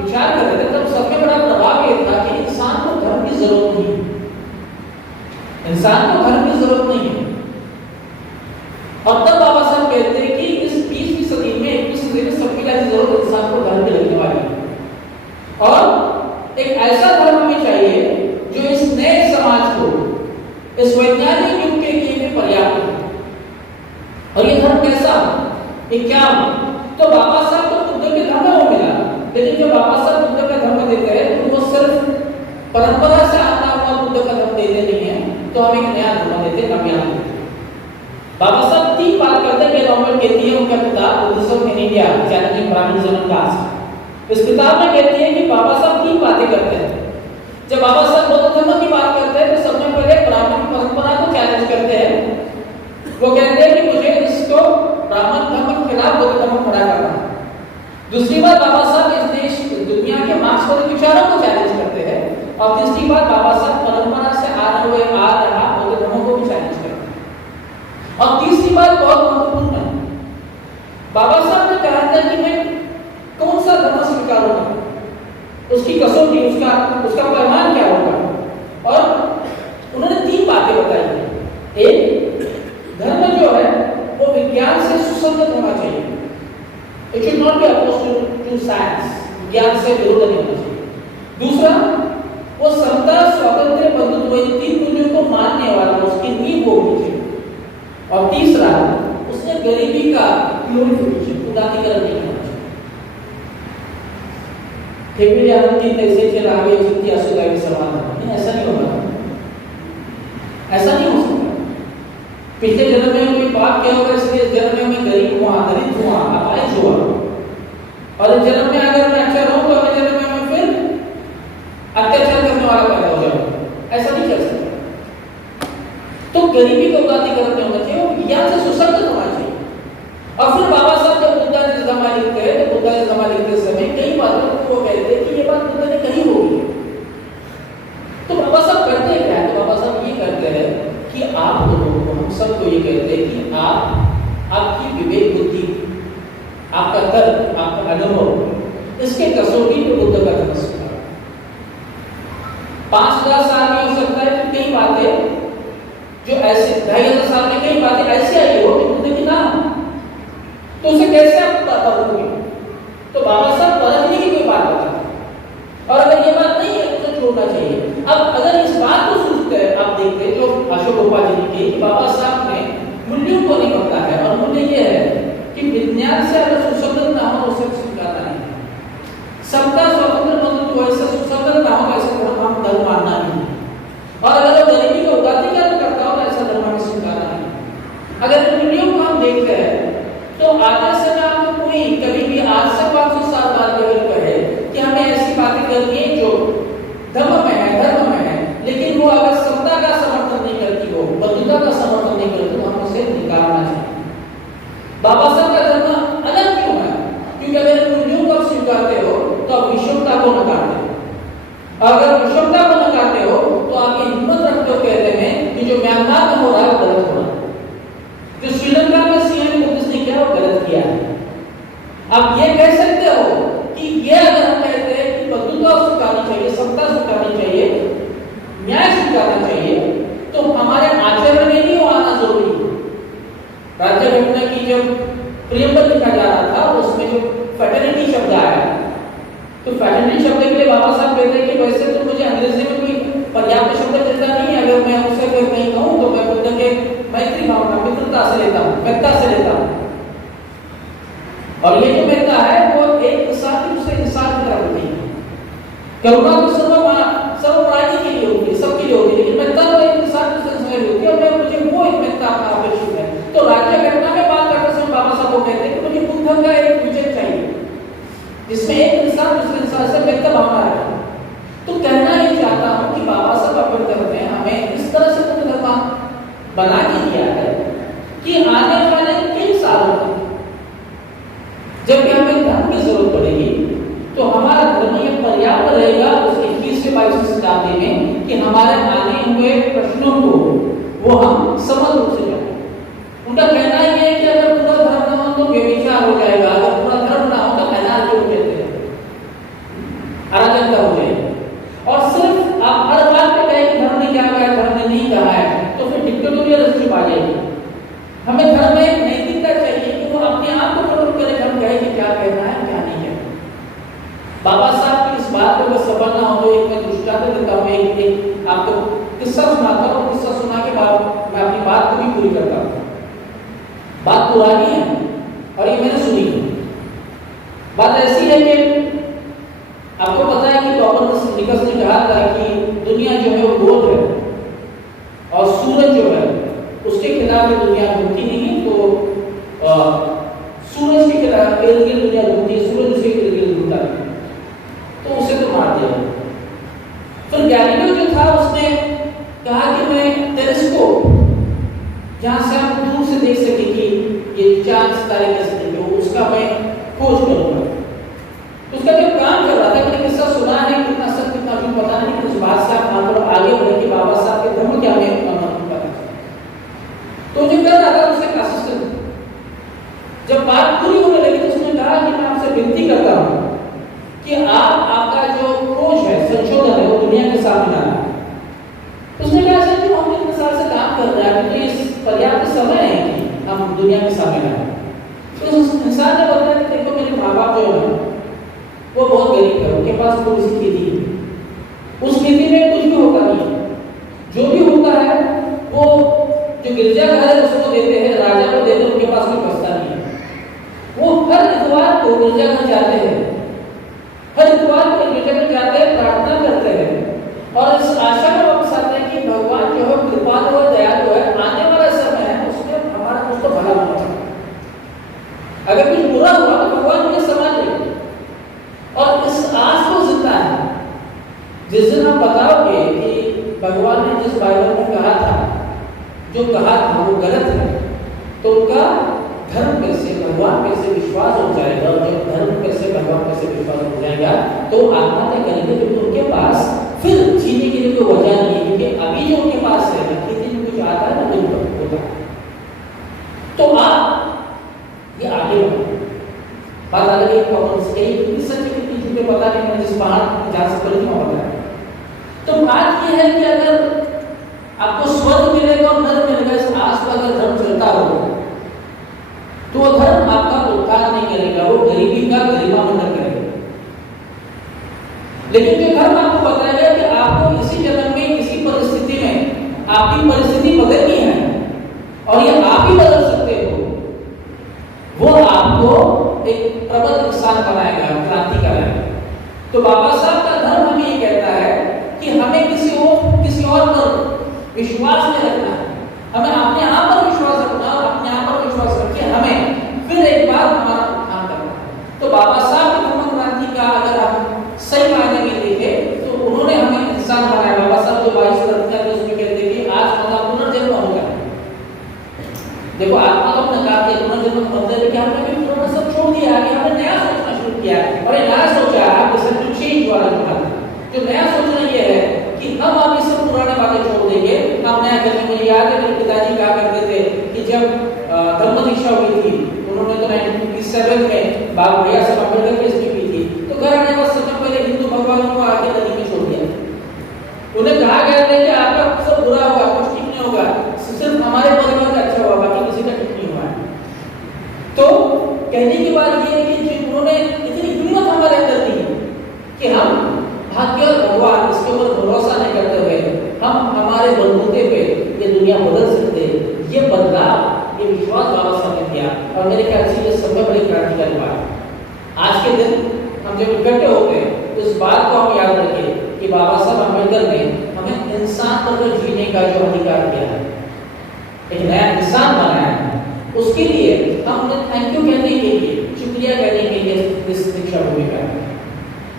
विचार कर रहे थे तब सबसे बड़ा प्रभाव ये था कि इंसान को धर्म की जरूरत नहीं है, इंसान को धर्म की जरूरत नहीं है। और तब बाबा साहब कहते हैं कि इस 20वीं सदी में 21वीं सदी में सबसे ज्यादा जरूरत इंसान को धर्म की लगने वाली है, और एक ऐसा धर्म हमें चाहिए जो इस नए समाज को, इस वैज्ञानिक युग के लिए भी पर्याप्त है। और ये धर्म कैसा, ये क्या? तो बाबा साहब को बुद्ध के धर्म में मिला, लेकिन जब बाबा साहब बुद्ध का धर्म देते हैं तो वो सिर्फ परंपरा से आता हुआ बुद्ध का धर्म देते नहीं है, तो हम एक नया धर्म देते हैं, नया देते। बाबा साहब 3 बात करते हैं, गवर्नमेंट कहती है उनका किताब Buddhism in India challenging Brahmanism and caste, इस किताब में कहती है कि बाबा साहब 3 बातें करते हैं। जब बाबा साहब बौद्ध धर्म की बात करते हैं तो सबसे पहले ब्राह्मण परंपरा को चैलेंज करते हैं। वो कहते हैं कि मुझे इसको ब्राह्मण धर्म के खिलाफ बौद्ध धर्म खड़ा करना है। दूसरी बात, बाबा साहब इस देश दुनिया के मार्क्सवादी विचारों को चैलेंज करते हैं। और तीसरी बात, बाबा साहब परंपरा से आ रहा बौद्ध धर्म को भी चैलेंज करते हैं। और तीसरी बात बहुत महत्वपूर्ण है, बाबा साहब ने कहा था कि मैं कौन सा धर्म स्वीकार करूं, उसकी कसौटी, उसका पैमाना क्या होगा। और उन्होंने 3 बातें बताई। एक, धर्म जो है वो विज्ञान से सुसंगत होना चाहिए, it should not be opposed to science, विज्ञान से विरोध नहीं होना चाहिए। दूसरा, वो समता, स्वातंत्र्य, बंधुत्व, इन 3 मूल्यों को मानने वाला, उसकी नींव होनी चाहिए। और तीसरा, उसने गरीबी का प्यूरिफिकेशन, उदारीकरण नहीं होना चाहिए। ठेकेदार आनंदी कैसे चला आगे जितनी असुविधा समान, ऐसा नहीं होगा, ऐसा नहीं हो सकता। पिछले जन्म में कोई पाप किया होगा, इसलिए जन्म में मैं गरीब हुआ, दरिद्र हुआ, अपाहिज हुआ, और इस जन्म में अगर मैं अच्छा रहूं तो अगले जन्म में मैं फिर अत्याचार करने वाला पैदा हो जाऊंगा, ऐसा नहीं कर सकता। तो गरीबी का उदारीकरण नहीं होना चाहिए, विज्ञान से सुसंगत होना चाहिए। और फिर बाबा साहब जब बुद्ध ने ज़मा लिखते हैं तो बुद्ध ने ज़मा लिखते समय कई बातों को वो कहते हैं कि ये बात बुद्ध ने कही होगी। तो बाबा साहब करते हैं क्या? तो बाबा साहब ये करते हैं कि आप लोगों को, हम सबको ये कहते हैं कि आपकी विवेक बुद्धि, आपका तर्क, आपका अनुभव, इसके कसौटी पे बुद्ध का धर्म स्वीकार। 5000 साल में हो सकता है कि कई बातें जो ऐसे 2500 साल में कई बातें ऐसी आई हो कि बुद्ध की ना, तो उसे कैसे आप परखोगे? तो बाबा साहब परखने की कोई बात बताते, और अगर ये बात नहीं है तो उसे छोड़ना चाहिए। अब अगर इस बात को सोचते हैं, आप देखते हैं जो अशोक उपाध्याय जी के, बाबा साहब ने मूल्यों को नहीं पता है, और मूल्य ये है कि विज्ञान से अगर सुसंगत ना हो उसे स्वीकारना नहीं है। समता, स्वातंत्र्य, बंधुत्व, ऐसा सुसंगत ना हो ऐसा धर्म मानना नहीं है। और अगर वो गरीबी को उदारीकरण करता हो तो ऐसा धर्म हमें स्वीकारना नहीं है। अगर इन मूल्यों को हम देखते हैं तो आगे से आपको कोई कभी भी आज से 500 साल बाद लेवल पर है कि हमें ऐसी बातें करनी है जो धर्म में है, लेकिन वो अगर समता का समर्थन नहीं करती हो, बंधुता का समर्थन नहीं करती, तो हम उसे निकालना चाहिए। बाबा साहब का धर्म अलग क्यों है? क्योंकि अगर मूल्यों को स्वीकारते हो तो आप विषमता को नकारते हो। अगर विषमता को नकारते हो तो आप ये हिम्मत रखते हो कहते हैं कि जो म्यांमार में हो रहा है वो गलत हो रहा है, जो श्रीलंका में सीएम बुद्धिस्ट ने किया वो गलत किया है। आप ये कह सकते हो कि ये अगर हम कहते हैं कि बंधुता स्वीकारनी चाहिए, समता स्वीकारनी चाहिए, न्याय स्वीकारना चाहिए, तो हमारे आचरण में भी वो आना जरूरी है। राज्य घटना की जब प्रियम्बल लिखा जा रहा था उसमें जो फैटर्निटी शब्द आया, तो फैटर्निटी शब्द के लिए बाबा साहब कहते हैं कि वैसे तो मुझे अंग्रेजी में कोई पर्याप्त शब्द मिलता नहीं है, अगर मैं उसे अगर नहीं कहूं तो मैं बुद्ध के मैत्री भावना, मित्रता से लेता हूं, मित्रता से लेता हूं। और ये जो मित्रता है वो एक इंसान की दूसरे इंसान की तरह होती है। करुणा तो सर्व प्राणी के लिए होती है, सबके लिए होती है, लेकिन मित्रता तो एक इंसान दूसरे इंसान के लिए होती है, और मुझे वो एक मित्रता अपेक्षित है। तो राज्य घटना में बात करते समय बाबा साहब को कहते हैं कि मुझे बुद्ध का एक विजन चाहिए जिसमें एक इंसान दूसरे इंसान से मित्रता भावना रखे। तो कहना ये चाहता हूं कि बाबा साहब अम्बेडकर ने हमें इस तरह से बुद्ध धर्म बना के दिया है कि आने वाले कई सालों में जब भी हमें धर्म की जरूरत पड़ेगी तो हमारा धर्म ये पर्याप्त रहेगा उस 21वीं शताब्दी में कि हमारे आने हुए प्रश्नों को वो हम समझ रूप से जाने। उनका कहना ये है कि अगर पूरा धर्म ना हो तो व्यभिचार हो जाएगा, अगर पूरा धर्म ना हो तो अनार्य हो जाते हैं। अराजकता हो जाएगी। और सिर्फ आप हर बात पे कहें कि धर्म ने क्या कहा, धर्म ने नहीं कहा है, तो फिर डिक्टेटोरियलिज्म आ जाएगी। हमें धर्म में एक नैतिकता चाहिए कि वो अपने आप को प्रकट करे, हम कहे कि क्या कहना है क्या नहीं कहना। बाबा साहब की इस बात को सफल ना हो तो एक मैं दृष्टांत देता हूँ, एक आपको किस्सा सुनाता हूँ। किस्सा सुना के बाद मैं अपनी बात को भी पूरी करता हूँ। बात पुरानी है और ये मैंने सुनी है। बात ऐसी है कि आपको पता है कि कोपरनिकस ने कहा था कि दुनिया जो है वो गोल है और सूरज जो है उसके खिलाफ दुनिया घूमती नहीं है, तो सूरज के खिलाफ इर्द गिर्द दुनिया घूमती है, सूरज उसके इर्द गिर्द घूमता है, तो उसे तो मार दिया। फिर गैलीलियो जो था उसने कहा कि मैं टेलीस्कोप जहां से आप दूर से देख सके कि ये चांद सितारे कैसे दिखे, उसका मैं खोज करूंगा। उसका जब काम कर रहा था, मैंने किस्सा सुना है, कितना सच कितना झूठ पता नहीं, लेकिन उस बात से आप मान लो आगे बढ़े कि बाबा साहब के धर्म क्या में तो जो कर रहा था उसने असिस्टेंट जब बात पूरी होने लगी तो उसने कहा कि मैं आपसे विनती करता हूं कि आपका जो खोज है, संशोधन है, वो दुनिया के सामने लाना। उसने कहा सर कि हम इतने साल से काम कर रहे हैं, तो ये पर्याप्त समय है कि हम दुनिया के सामने लाएं। तो उस इंसान ने बताया कि देखो मेरे माँ बाप जो है वो बहुत गरीब है, उनके पास थोड़ी सी खेती है, उस खेती में कुछ भी होता नहीं है, जो भी होता है वो जो गिरजाघर है उसको देते हैं, राजा को देते हैं, उनके पास कोई बचता नहीं है। वो हर इतवार को गिरजाघर जाते हैं, हर इतवार को गिरजाघर जाते हैं, प्रार्थना करते हैं और इस आशा में वापस आते हैं कि भगवान जो है कृपालु और दयालु है, आने वाला समय है उसमें हमारा कुछ तो भला होना चाहिए, अगर कुछ बुरा हुआ तो भगवान मुझे संभाल लेंगे। और इस आस को जिंदा है। जिस दिन आप बताओगे कि भगवान ने जिस बाइबल में कहा था, जो कहा था वो गलत है, तो उनका धर्म पे से भगवान पे से विश्वास हो जाएगा, और जब धर्म पे से भगवान पे से विश्वास हो जाएगा तो आत्महत्या करेंगे, क्योंकि उनके पास फिर जीने के लिए कोई वजह नहीं है, क्योंकि अभी जो उनके पास है ना खेती में कुछ आता है ना कुछ होता है। तो आप ये आगे बढ़ो, बात अलग है, कितनी सच कितनी झूठे पता नहीं, मैंने जिस पहाड़ जा से परिचय बताया। तो बात ये है कि अगर आपको स्वर्ग मिलेगा और नरक मिलेगा, इस आस पर अगर धर्म चलता हो तो वो धर्म आपका उपकार नहीं करेगा, वो गरीबी का गरिमा मंडन करेगा। लेकिन जो धर्म आपको बताएगा कि आपको इसी जन्म में इसी परिस्थिति में आपकी परिस्थिति बदलनी है और ये आप ही बदल सकते हो, वो आपको एक प्रबल इंसान बनाएगा, क्रांति कराएगा। तो बाबा साहब का धर्म हमें ये कहता है कि हमें किसी और पर विश्वास नहीं रखना है, हमें अपने आप पर विश्वास रखना और अपने आप पर विश्वास रख के हमें फिर एक बार हमारा उत्थान करना है। तो बाबा साहब की धर्म क्रांति का अगर हम सही मायने में देखें तो उन्होंने हमें इंसान बनाया। बाबा साहब जो 22 करते हैं उसमें कहते हैं कि आज हमारा पुनर्जन्म होगा। देखो आत्मा तो अपने काम के पुनर्जन्म मतलब है कि हमने भी पुराना सब छोड़ दिया है, हमने नया सोचना शुरू किया है, और ये नया सोचा है आप जैसे जो चेंज वाला जो नया सोचना ये है कि हम आप ये सब पुराने बातें छोड़ देंगे, हम नया करेंगे। मुझे याद है मेरे पिताजी कहा करते थे कि जब धर्म दीक्षा हुई थी, उन्होंने तो 1957 में बाबा भैया से अम्बेडकर केस में की थी, तो घर आने का समय पहले हिंदू भगवानों को आके नदी में छोड़ दिया। उन्हें कहा गया था कि आपका सब बुरा होगा, कुछ ठीक नहीं होगा, सिर्फ हमारे परिवार का अच्छा होगा, बाकी किसी का ठीक नहीं हुआ है। तो कहने की बात ये है कि उन्होंने इतनी हिम्मत हमारे अंदर दी कि हम भाग्य और भगवान इसके ऊपर भरोसा नहीं करते हुए हम हमारे बलबूते पे ये दुनिया बदल सकते हैं। ये बदलाव, ये विश्वास बाबा साहब ने दिया और मेरे ख्याल से ये सबसे बड़ी क्रांतिकारी बात। आज के दिन हम जब इकट्ठे होते हैं तो इस बात को हम याद रखें कि बाबा साहब अम्बेडकर ने हमें इंसान पर जीने का जो अधिकार दिया है, एक नया इंसान बनाया है, उसके लिए हम उन्हें थैंक यू कहने के लिए, शुक्रिया कहने के लिए इस दीक्षा भूमिका है।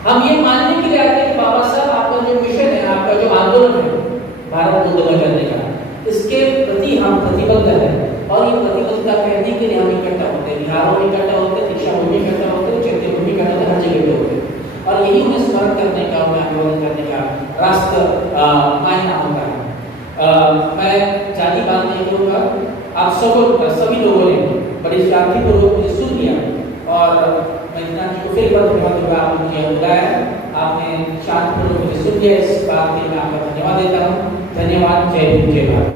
हम ये मानने के लिए आते हैं कि बाबा साहब आपका जो मिशन है, आपका जो आंदोलन है भारत को बदलने करने का, इसके प्रति हम प्रतिबद्ध है और ये प्रतिबद्धता कहने के लिए हम इकट्ठा होते हैं, बिहारों में इकट्ठा होते हैं, दीक्षा भूमि इकट्ठा होते हैं, चैत्य भूमि इकट्ठा होते हैं, हर जगह पे होते हैं और यही उन्हें स्मरण करने का, उन्हें आंदोलन करने का रास्ता मायना होता है। मैं जाति बात नहीं करूँगा, आप सभी लोगों ने बड़ी शांतिपूर्वक मुझे सुन लिया और मैं इतना फिर एक बार धन्यवाद दूंगा, आपने मुझे बुलाया, आपने आपने शांतपूर्वक मुझे सुन लिया, इस बात के लिए मैं आपका धन्यवाद देता हूँ। धन्यवाद। जय हिंद, जय भारत।